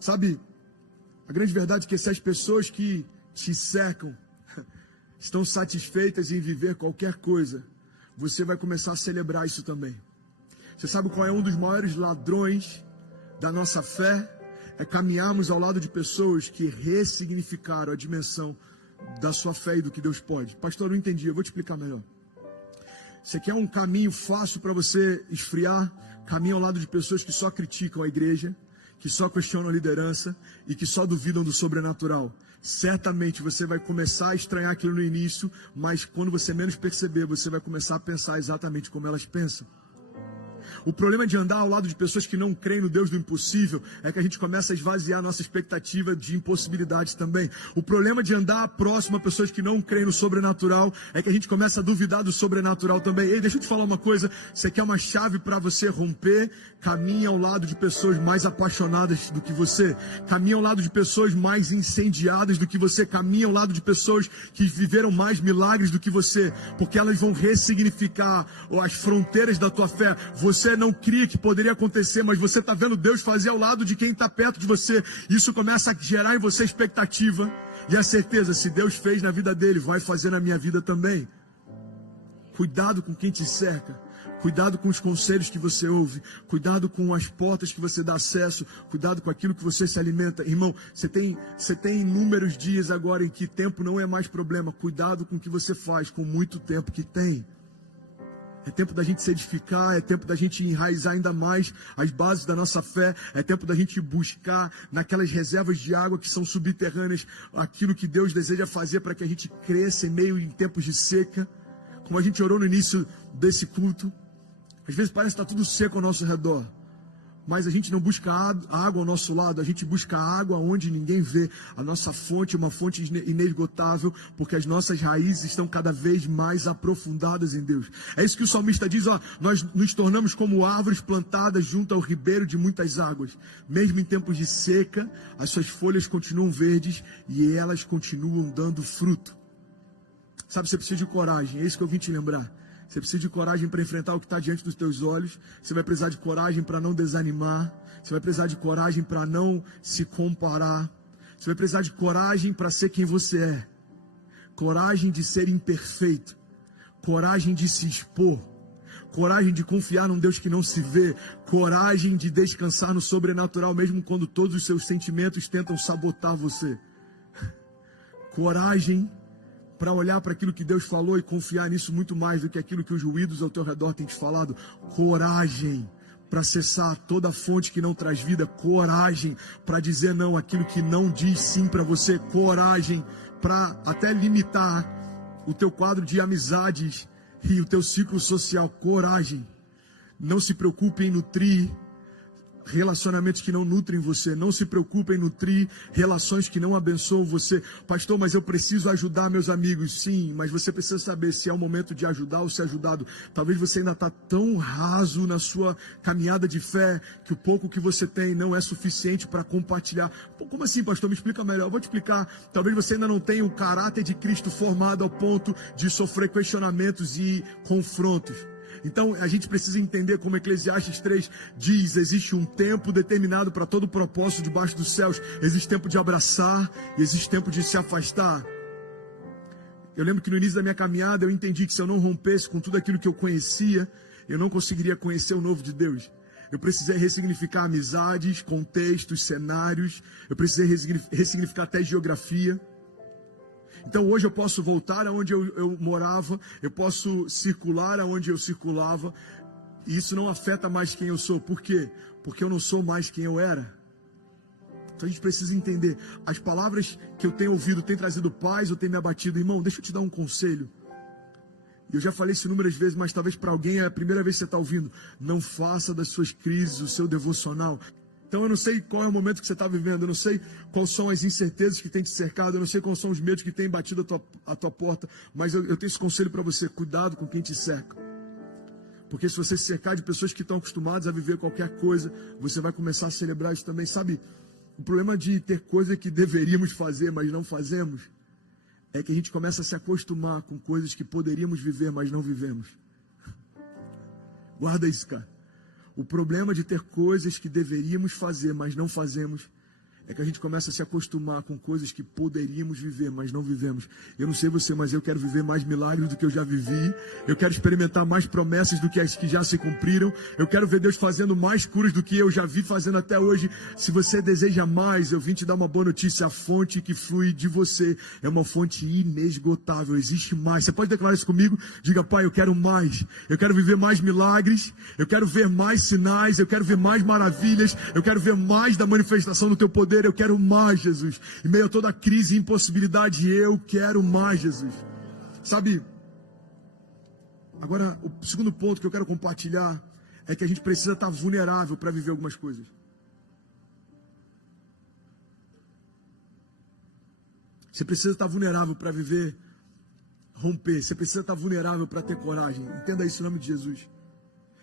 Sabe, a grande verdade é que se as pessoas que te cercam estão satisfeitas em viver qualquer coisa, você vai começar a celebrar isso também. Você sabe qual é um dos maiores ladrões da nossa fé? É caminharmos ao lado de pessoas que ressignificaram a dimensão da sua fé e do que Deus pode. Pastor, eu não entendi, eu vou te explicar melhor. Você quer um caminho fácil para você esfriar? Caminhe ao lado de pessoas que só criticam a igreja, que só questionam a liderança e que só duvidam do sobrenatural. Certamente você vai começar a estranhar aquilo no início, mas quando você menos perceber, você vai começar a pensar exatamente como elas pensam. O problema de andar ao lado de pessoas que não creem no Deus do impossível é que a gente começa a esvaziar a nossa expectativa de impossibilidades também. O problema de andar próximo a pessoas que não creem no sobrenatural é que a gente começa a duvidar do sobrenatural também. Ei, deixa eu te falar uma coisa, você quer uma chave para você romper? Caminhe ao lado de pessoas mais apaixonadas do que você. Caminhe ao lado de pessoas mais incendiadas do que você. Caminhe ao lado de pessoas que viveram mais milagres do que você. Porque elas vão ressignificar as fronteiras da tua fé. Você não cria que poderia acontecer, mas você está vendo Deus fazer ao lado de quem está perto de você. Isso começa a gerar em você expectativa e a certeza, se Deus fez na vida dele, vai fazer na minha vida também. Cuidado com quem te cerca. Cuidado com os conselhos que você ouve. Cuidado com as portas que você dá acesso. Cuidado com aquilo que você se alimenta. Irmão, você tem inúmeros dias agora em que tempo não é mais problema. Cuidado com o que você faz com muito tempo que tem. É tempo da gente se edificar, é tempo da gente enraizar ainda mais as bases da nossa fé, é tempo da gente buscar naquelas reservas de água que são subterrâneas aquilo que Deus deseja fazer para que a gente cresça em tempos de seca. Como a gente orou no início desse culto, às vezes parece que está tudo seco ao nosso redor, mas a gente não busca água ao nosso lado, a gente busca água onde ninguém vê. A nossa fonte é uma fonte inesgotável, porque as nossas raízes estão cada vez mais aprofundadas em Deus. É isso que o salmista diz, ó, nós nos tornamos como árvores plantadas junto ao ribeiro de muitas águas. Mesmo em tempos de seca, as suas folhas continuam verdes e elas continuam dando fruto. Sabe, você precisa de coragem, é isso que eu vim te lembrar. Você precisa de coragem para enfrentar o que está diante dos teus olhos. Você vai precisar de coragem para não desanimar. Você vai precisar de coragem para não se comparar. Você vai precisar de coragem para ser quem você é. Coragem de ser imperfeito. Coragem de se expor. Coragem de confiar num Deus que não se vê. Coragem de descansar no sobrenatural, mesmo quando todos os seus sentimentos tentam sabotar você. Coragem para olhar para aquilo que Deus falou e confiar nisso muito mais do que aquilo que os ruídos ao teu redor têm te falado. Coragem para cessar toda fonte que não traz vida. Coragem para dizer não àquilo que não diz sim para você. Coragem para até limitar o teu quadro de amizades e o teu ciclo social. Coragem. Não se preocupe em nutrir relacionamentos que não nutrem você. Não se preocupe em nutrir relações que não abençoam você. Pastor, mas eu preciso ajudar meus amigos. Sim, mas você precisa saber se é o momento de ajudar ou ser ajudado. Talvez você ainda está tão raso na sua caminhada de fé que o pouco que você tem não é suficiente para compartilhar. Pô, como assim, pastor? Me explica melhor. Eu vou te explicar. Talvez você ainda não tenha o caráter de Cristo formado ao ponto de sofrer questionamentos e confrontos. Então a gente precisa entender, como Eclesiastes 3 diz, existe um tempo determinado para todo propósito debaixo dos céus. Existe tempo de abraçar e existe tempo de se afastar. Eu lembro que no início da minha caminhada eu entendi que se eu não rompesse com tudo aquilo que eu conhecia, eu não conseguiria conhecer o novo de Deus. Eu precisei ressignificar amizades, contextos, cenários. Eu precisei ressignificar até geografia. Então hoje eu posso voltar aonde eu morava, eu posso circular aonde eu circulava, e isso não afeta mais quem eu sou. Por quê? Porque eu não sou mais quem eu era. Então a gente precisa entender, as palavras que eu tenho ouvido têm trazido paz ou têm me abatido? Irmão, deixa eu te dar um conselho. Eu já falei isso inúmeras vezes, mas talvez para alguém é a primeira vez que você está ouvindo. Não faça das suas crises o seu devocional. Então eu não sei qual é o momento que você está vivendo, eu não sei quais são as incertezas que tem te cercado, eu não sei quais são os medos que têm batido a tua porta, mas eu tenho esse conselho para você: cuidado com quem te cerca. Porque se você se cercar de pessoas que estão acostumadas a viver qualquer coisa, você vai começar a celebrar isso também. Sabe, o problema de ter coisa que deveríamos fazer, mas não fazemos, é que a gente começa a se acostumar com coisas que poderíamos viver, mas não vivemos. Guarda isso, cara. O problema de ter coisas que deveríamos fazer, mas não fazemos, é que a gente começa a se acostumar com coisas que poderíamos viver, mas não vivemos. Eu não sei você, mas eu quero viver mais milagres do que eu já vivi. Eu quero experimentar mais promessas do que as que já se cumpriram. Eu quero ver Deus fazendo mais curas do que eu já vi fazendo até hoje. Se você deseja mais, eu vim te dar uma boa notícia. A fonte que flui de você é uma fonte inesgotável. Existe mais. Você pode declarar isso comigo? Diga: Pai, eu quero mais. Eu quero viver mais milagres. Eu quero ver mais sinais. Eu quero ver mais maravilhas. Eu quero ver mais da manifestação do teu poder. Eu quero mais, Jesus. Em meio a toda a crise e impossibilidade, eu quero mais, Jesus. Sabe, agora o segundo ponto que eu quero compartilhar é que a gente precisa estar vulnerável para viver algumas coisas. Você precisa estar vulnerável para viver, romper. Você precisa estar vulnerável para ter coragem. Entenda isso em nome de Jesus.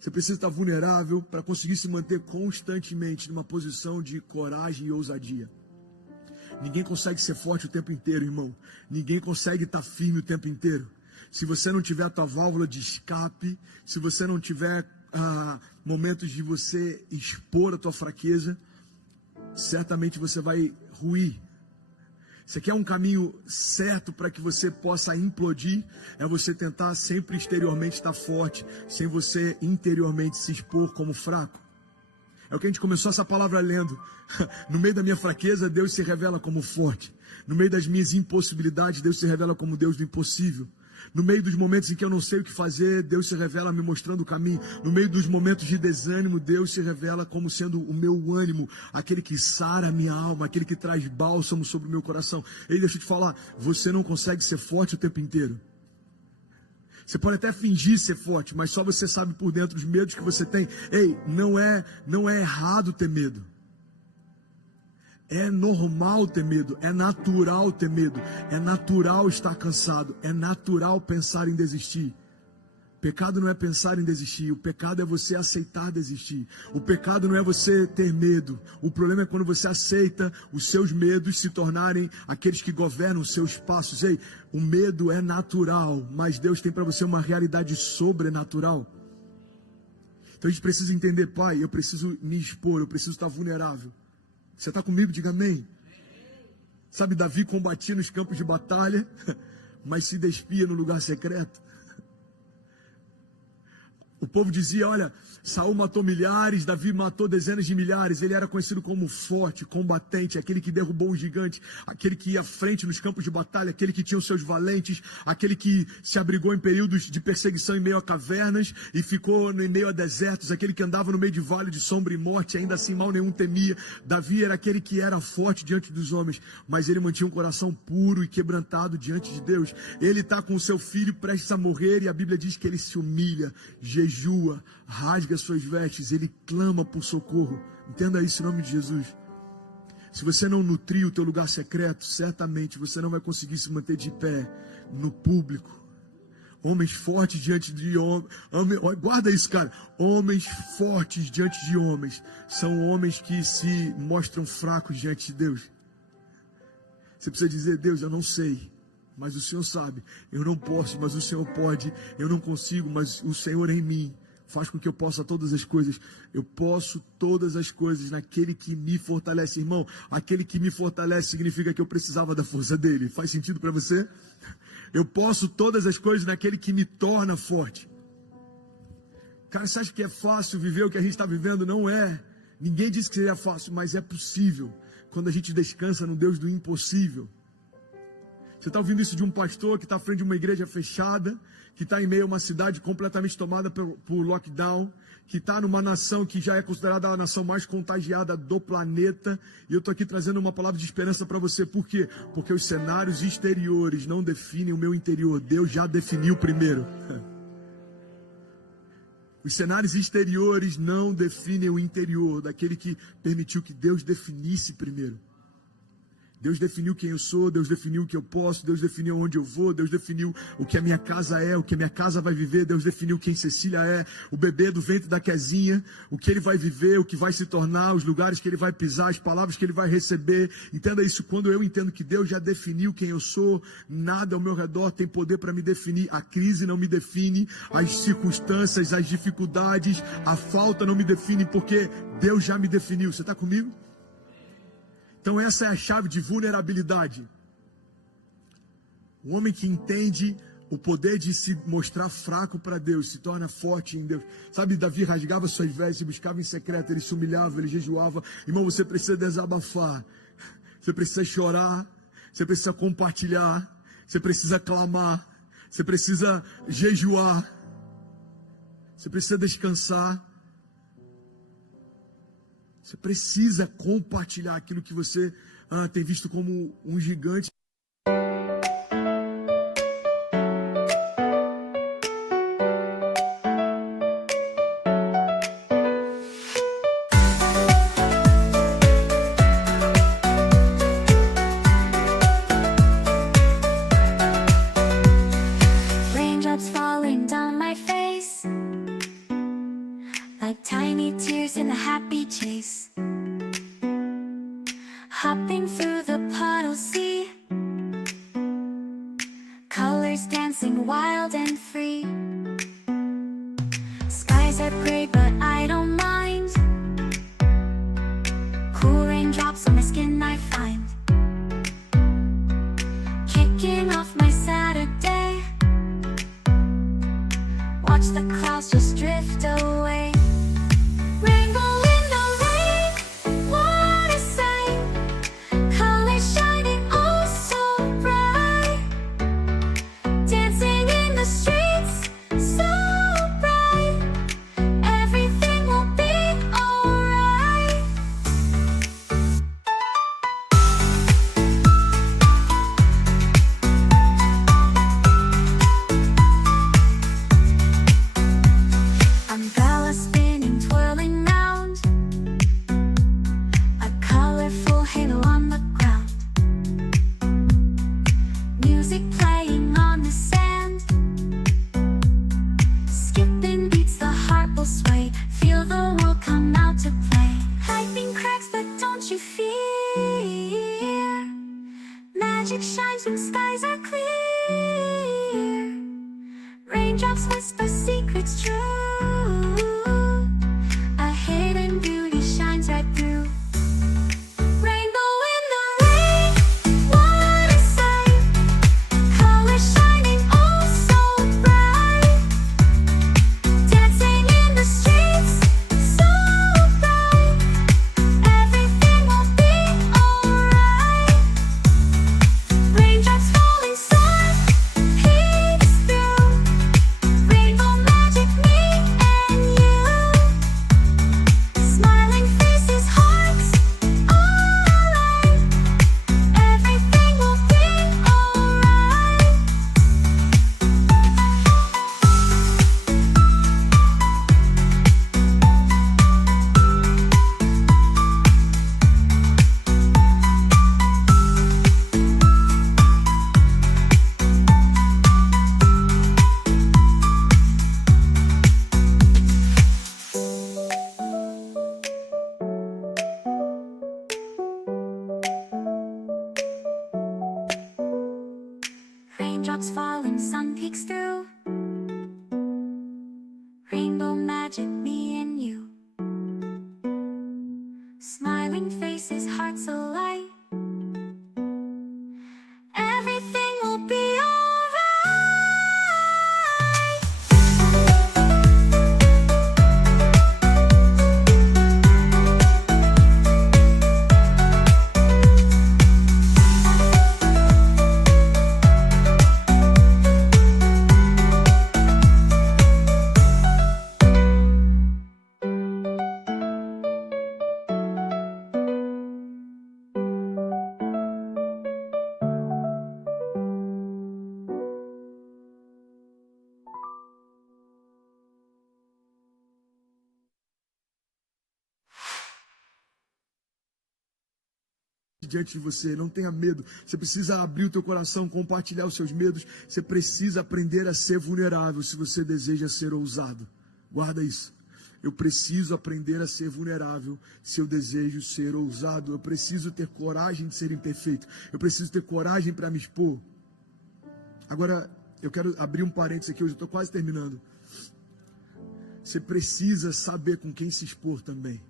Você precisa estar vulnerável para conseguir se manter constantemente numa posição de coragem e ousadia. Ninguém consegue ser forte o tempo inteiro, irmão. Ninguém consegue estar firme o tempo inteiro. Se você não tiver a tua válvula de escape, se você não tiver momentos de você expor a tua fraqueza, certamente você vai ruir. Você quer um caminho certo para que você possa implodir? É você tentar sempre exteriormente estar forte, sem você interiormente se expor como fraco. É o que a gente começou essa palavra lendo. No meio da minha fraqueza, Deus se revela como forte. No meio das minhas impossibilidades, Deus se revela como Deus do impossível. No meio dos momentos em que eu não sei o que fazer, Deus se revela me mostrando o caminho. No meio dos momentos de desânimo, Deus se revela como sendo o meu ânimo, aquele que sara a minha alma, aquele que traz bálsamo sobre o meu coração. Ei, deixa eu te falar, você não consegue ser forte o tempo inteiro. Você pode até fingir ser forte, mas só você sabe por dentro os medos que você tem. Ei, não é errado ter medo. É normal ter medo, é natural ter medo, é natural estar cansado, é natural pensar em desistir. Pecado não é pensar em desistir, o pecado é você aceitar desistir. O pecado não é você ter medo, o problema é quando você aceita os seus medos se tornarem aqueles que governam os seus passos. Ei, o medo é natural, mas Deus tem para você uma realidade sobrenatural. Então a gente precisa entender, Pai, eu preciso me expor, eu preciso estar vulnerável. Você está comigo? Diga amém. Sabe, Davi combatia nos campos de batalha, mas se despia no lugar secreto. O povo dizia, olha, Saul matou milhares, Davi matou dezenas de milhares. Ele era conhecido como forte, combatente, aquele que derrubou um gigante, aquele que ia à frente nos campos de batalha, aquele que tinha os seus valentes, aquele que se abrigou em períodos de perseguição em meio a cavernas e ficou em meio a desertos, aquele que andava no meio de vale de sombra e morte, ainda assim mal nenhum temia. Davi era aquele que era forte diante dos homens, mas ele mantinha um coração puro e quebrantado diante de Deus. Ele está com o seu filho prestes a morrer e a Bíblia diz que ele se humilha, jejua, rasga suas vestes, ele clama por socorro. Entenda isso em nome de Jesus. Se você não nutrir o teu lugar secreto, certamente você não vai conseguir se manter de pé no público. Homens fortes diante de homens, guarda isso, cara. Homens fortes diante de homens são homens que se mostram fracos diante de Deus. Você precisa dizer, Deus, eu não sei, mas o Senhor sabe. Eu não posso, mas o Senhor pode. Eu não consigo, mas o Senhor em mim faz com que eu possa todas as coisas. Eu posso todas as coisas naquele que me fortalece. Irmão, aquele que me fortalece significa que eu precisava da força dele. Faz sentido para você? Eu posso todas as coisas naquele que me torna forte. Cara, você acha que é fácil viver o que a gente está vivendo? Não é. Ninguém disse que seria fácil, mas é possível. Quando a gente descansa no Deus do impossível. Você está ouvindo isso de um pastor que está à frente de uma igreja fechada, que está em meio a uma cidade completamente tomada por lockdown, que está numa nação que já é considerada a nação mais contagiada do planeta. E eu estou aqui trazendo uma palavra de esperança para você. Por quê? Porque os cenários exteriores não definem o meu interior. Deus já definiu primeiro. Os cenários exteriores não definem o interior daquele que permitiu que Deus definisse primeiro. Deus definiu quem eu sou, Deus definiu o que eu posso, Deus definiu onde eu vou, Deus definiu o que a minha casa é, o que a minha casa vai viver, Deus definiu quem Cecília é, o bebê do ventre da Quezinha, o que ele vai viver, o que vai se tornar, os lugares que ele vai pisar, as palavras que ele vai receber. Entenda isso, quando eu entendo que Deus já definiu quem eu sou, nada ao meu redor tem poder para me definir. A crise não me define, as circunstâncias, as dificuldades, a falta não me define, porque Deus já me definiu. Você está comigo? Então essa é a chave de vulnerabilidade. O homem que entende o poder de se mostrar fraco para Deus, se torna forte em Deus. Sabe, Davi rasgava suas vestes, buscava em secreto, ele se humilhava, ele jejuava. Irmão, você precisa desabafar, você precisa chorar, você precisa compartilhar, você precisa clamar, você precisa jejuar, você precisa descansar. Você precisa compartilhar aquilo que você tem visto como um gigante. Raindrops falling down my face, like tiny tears in a happy chase. Hopping through the puddles, see colors dancing wild and free. Skies are gray, but I don't mind. Cool raindrops on my skin I find. Kicking off my Saturday, watch the clouds just drift away. Rainbow in the rain, what a sight. Colors shining oh so bright. Dancing in the streets, so bright. Everything will be alright. Umbrella spinning, twirling round. A colorful halo on the ground. Music playing on the sand. Skipping beats, the heart will sway. Feel the world come out to play. Lightning cracks, but don't you fear. Magic shines when skies are clear. Raindrops whisper secrets true. A hidden beauty shines right through. Rainbow in the rain, what a sight. Colors shining oh so bright. Dancing in the streets, so bright. Everything will be alright. Raindrops falling soft, peeks through. Rainbow magic, me and you. Smiling faces, hearts alight. Everything will be alright. Raindrops falling, sun peeks through. Rainbow magic, me and you. Smiling faces, hearts alight. Everything will be alright. Diante de você, não tenha medo. Você precisa abrir o teu coração, compartilhar os seus medos. Você precisa aprender a ser vulnerável se você deseja ser ousado. Guarda isso. Eu preciso aprender a ser vulnerável se eu desejo ser ousado. Eu preciso ter coragem de ser imperfeito. Eu preciso ter coragem para me expor. Agora, eu quero abrir um parênteses aqui, eu já estou quase terminando. Você precisa saber com quem se expor também.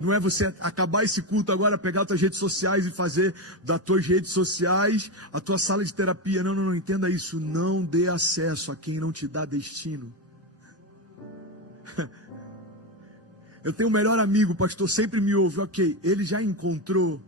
Não é você acabar esse culto agora, pegar as tuas redes sociais e fazer das tuas redes sociais a tua sala de terapia. Não, não, não, entenda isso. Não dê acesso a quem não te dá destino. Eu tenho um melhor amigo, o pastor sempre me ouve. Ok, ele já encontrou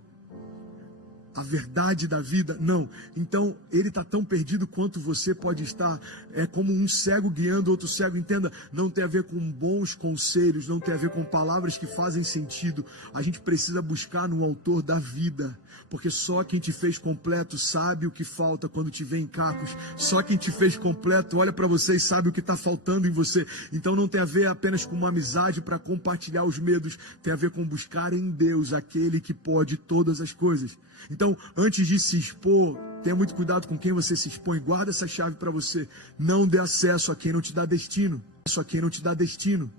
a verdade da vida? Não. Então, ele está tão perdido quanto você pode estar. É como um cego guiando outro cego. Entenda, não tem a ver com bons conselhos, não tem a ver com palavras que fazem sentido. A gente precisa buscar no autor da vida. Porque só quem te fez completo sabe o que falta quando te vê em cacos. Só quem te fez completo olha para você e sabe o que está faltando em você. Então não tem a ver apenas com uma amizade para compartilhar os medos. Tem a ver com buscar em Deus aquele que pode todas as coisas. Então, antes de se expor, tenha muito cuidado com quem você se expõe. Guarda essa chave para você. Não dê acesso a quem não te dá destino. Só quem não te dá destino.